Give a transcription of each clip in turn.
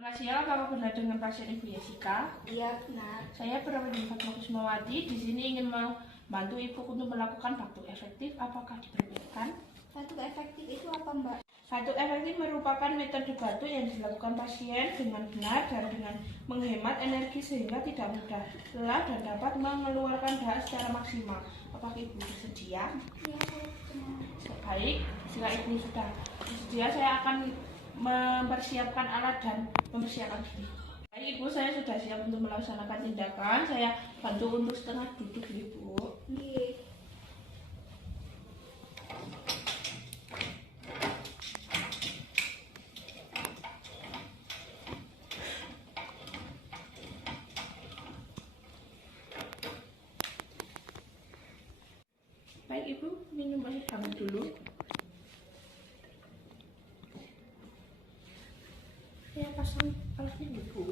Selamat siang, apakah benar dengan pasien Ibu Jessica? Iya, benar. Saya Perawat Fatma Kusmawati. Di sini ingin membantu Ibu untuk melakukan batuk efektif. Apakah diperbolehkan? Batuk efektif itu apa, Mbak? Batuk efektif merupakan metode batuk yang dilakukan pasien dengan benar dan dengan menghemat energi sehingga tidak mudah lelah dan dapat mengeluarkan dahak secara maksimal. Apakah Ibu bersedia? Iya, benar. Baik, jika Ibu sudah bersedia, saya akan mempersiapkan alat dan mempersiapkan diri. Baik Ibu, saya sudah siap untuk melaksanakan tindakan. Saya bantu untuk setengah duduk Ibu. Iya. Baik Ibu, minum air hangat dulu. Saya pasang alatnya Ibu.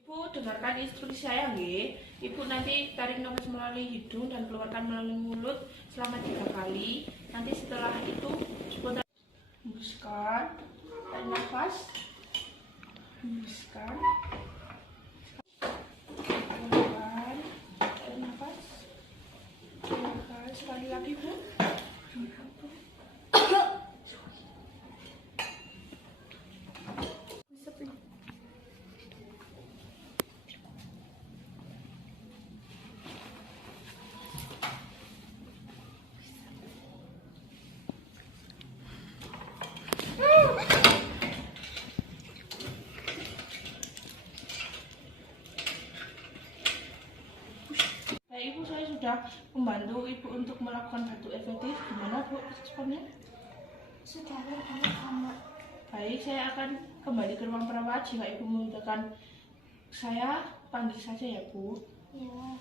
Ibu dengarkan instruksi saya, nggih. Ibu nanti tarik nafas melalui hidung dan keluarkan melalui mulut selama 3 kali. Nanti setelah itu sebentar hembuskan, tarik nafas, hembuskan, keluarkan, tarik nafas, keluarkan sekali lagi Bu. Baik Ibu, saya sudah membantu Ibu untuk melakukan batuk efektif. Gimana Bu responnya? Sudah berapa, Mbak? Baik, saya akan kembali ke ruang perawat. Jika Ibu membutuhkan saya, panggil saja ya Bu. Iya.